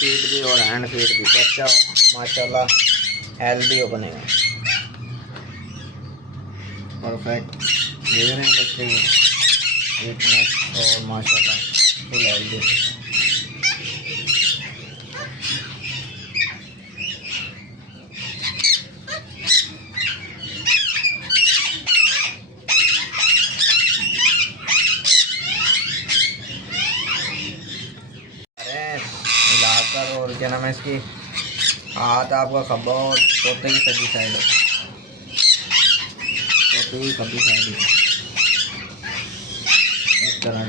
Feed भी और hand feed भी। बच्चा माशाल्लाह हेल्दी बनेगा, परफेक्ट देख रहे हैं बच्चे की फिटनेस और माशाल्लाह फुल हेल्दी। मिलाकर और क्या नाम है इसकी, हाथ आपका खब्बा और तोते की सभी साइड है, तोते की खब्बी साइड इस तरह